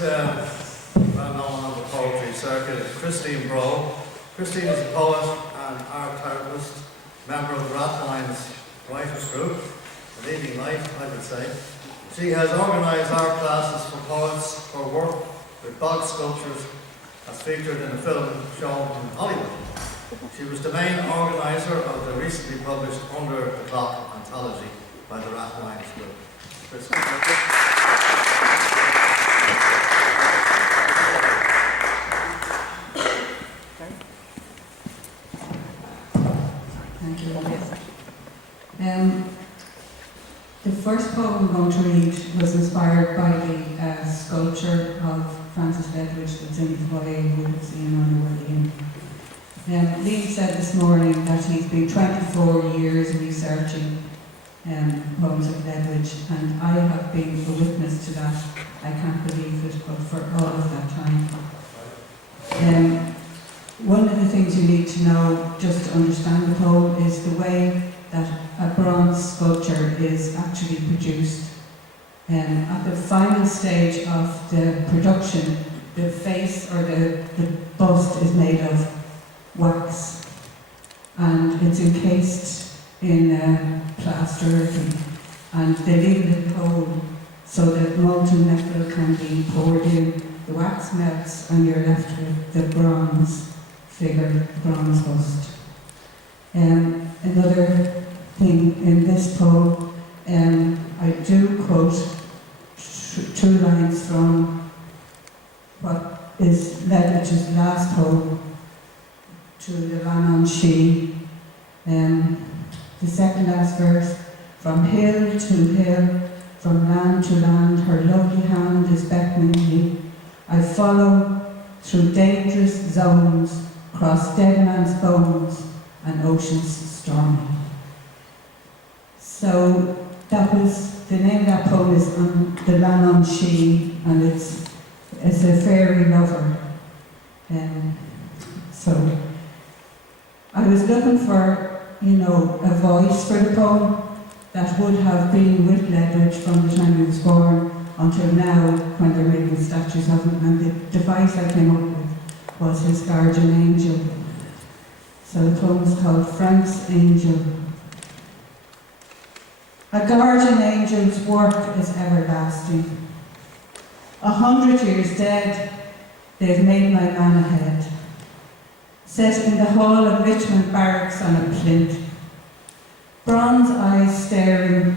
next well-known on the poetry circuit is Christine Bro. Christine is a poet and art therapist, member of the Rathmines Writers Group, a leading light, I would say. She has organised art classes for poets for work with bog sculptures as featured in a film shown in Hollywood. She was the main organiser of the recently published Under the Clock anthology by the Rathmines Group. Christine. Thank you. The first poem I'm going to read was inspired by the sculpture of Francis Ledwidge that's in the foyer you would have seen on the way in. Lee said this morning that he's been 24 years researching poems of Ledwidge, and I have been a witness to that. I can't believe it, but for all of that time. One of the things you need to know just to understand the poem is the way that a bronze sculpture is actually produced. At the final stage of the production, the face or the bust is made of wax, and it's encased in plaster, and they leave it cold so that molten metal can be poured in. The wax melts and you're left with the bronze figure, the bronze bust. Another thing in this poem, I do quote two lines from what is Ledwidge's last poem, To the Land on She. The second last verse: from hill to hill, from land to land, her lovely hand is beckoning me. I follow through dangerous zones, cross dead man's bones and oceans stormy. So that was, the name of that poem is On the Land on She, and it's a fairy lover. So I was looking for, a voice for the poem that would have been with Ledwidge from the time he was born until now, when they're making statues of him, and the device I came up with was his guardian angel. So the poem is called Frank's Angel. A guardian angel's work is everlasting. 100 years dead, they've made my man ahead. Set in the hall of Richmond Barracks on a plinth. Bronze eyes staring,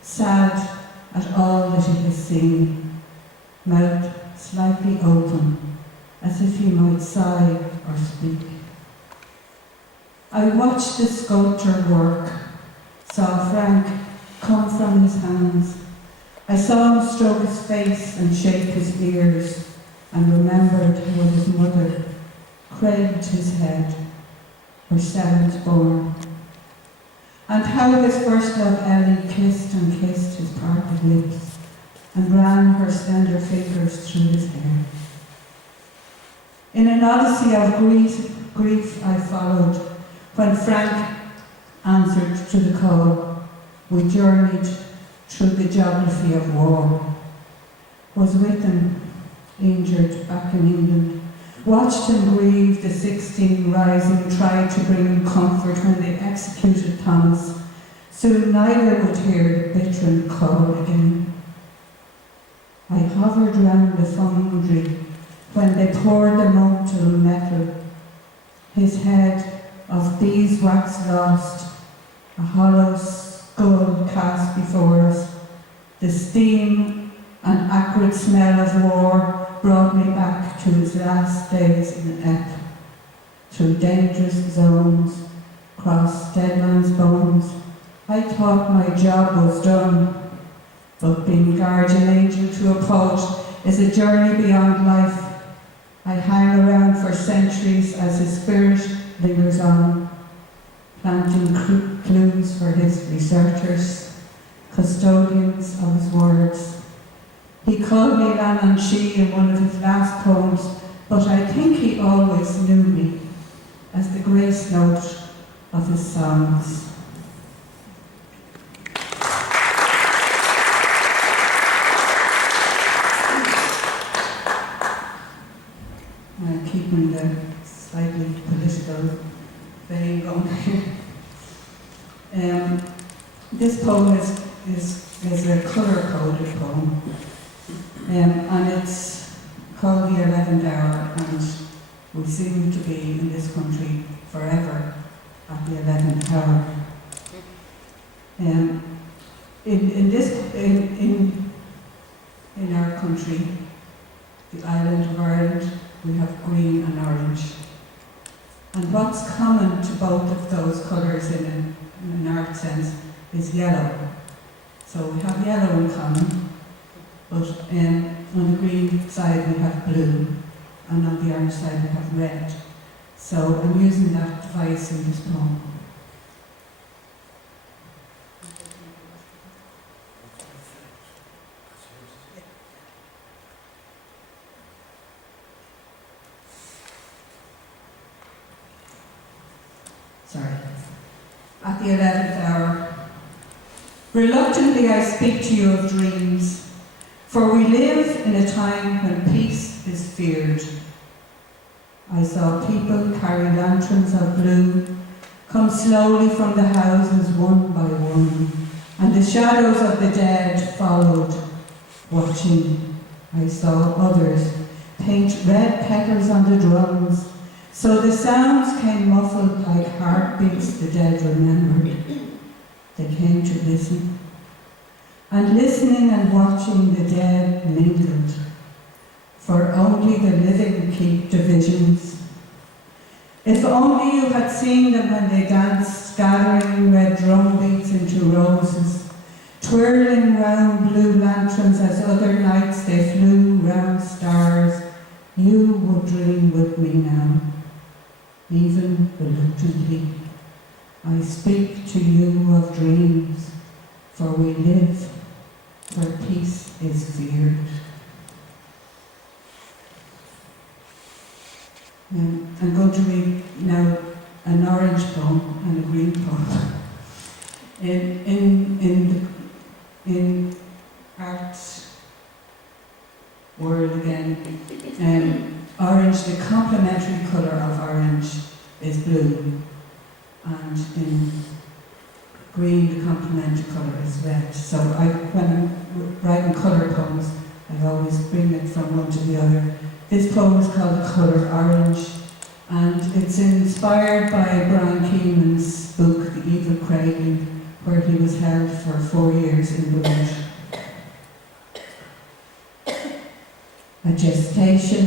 sad at all that he has seen. Mouth slightly open, as if he might sigh or speak. I watched the sculptor work, saw Frank come from his hands. I saw him stroke his face and shape his ears, and remembered when his mother cradled his head, her seventh born, and how his first love Ellie kissed and kissed his parted lips, and ran her slender fingers through his hair. In an odyssey of grief I followed. When Frank answered to the call, we journeyed through the geography of war. Was with him, injured back in England. Watched him grieve, the 16 rising, tried to bring him comfort when they executed Thomas. Soon neither would hear the bittern call again. I hovered round the foundry when they poured the molten metal. His head of beeswax lost, a hollow skull cast before us. The steam and acrid smell of war brought me back to his last days in Ep, through dangerous zones, cross dead man's bones. I thought my job was done, but being guardian angel to a poet is a journey beyond life. I hang around for centuries as his spirit lingers on, planting clues for his researchers, custodians of his words. He called me Lan and She in one of his last poems, but I think he always knew me as the grace note of his songs. This poem is a colour-coded poem, and it's called The 11th Hour, and we seem to be in this country forever at the 11th hour. In our country, the island of Ireland, we have green and orange. And what's common to both of those colours in an art sense is yellow. So we have yellow in common, but on the green side we have blue, and on the orange side we have red. So I'm using that device in this poem. Sorry. At the 11th hour. Reluctantly I speak to you of dreams, for we live in a time when peace is feared. I saw people carry lanterns of blue, come slowly from the houses one by one, and the shadows of the dead followed, watching. I saw others paint red petals on the drums, so the sounds came muffled like heartbeats the dead remembered. They came to listen, and listening and watching the dead mingled, for only the living keep divisions. If only you had seen them when they danced, gathering red drum beats into roses, twirling round blue lanterns as other nights they flew round stars, you would dream with me now. Even reluctantly, I speak to you of dreams, for we live where peace is feared. I'm going to read now an orange poem and a green poem. In art world again, orange, the complementary colour of orange is blue, and in green the complementary colour is red. So when I'm writing colour poems, I always bring it from one to the other. This poem is called The Colour Orange, and it's inspired by Brian Keenan's book, The Evil Craving, where he was held for 4 years in the wood. A gestation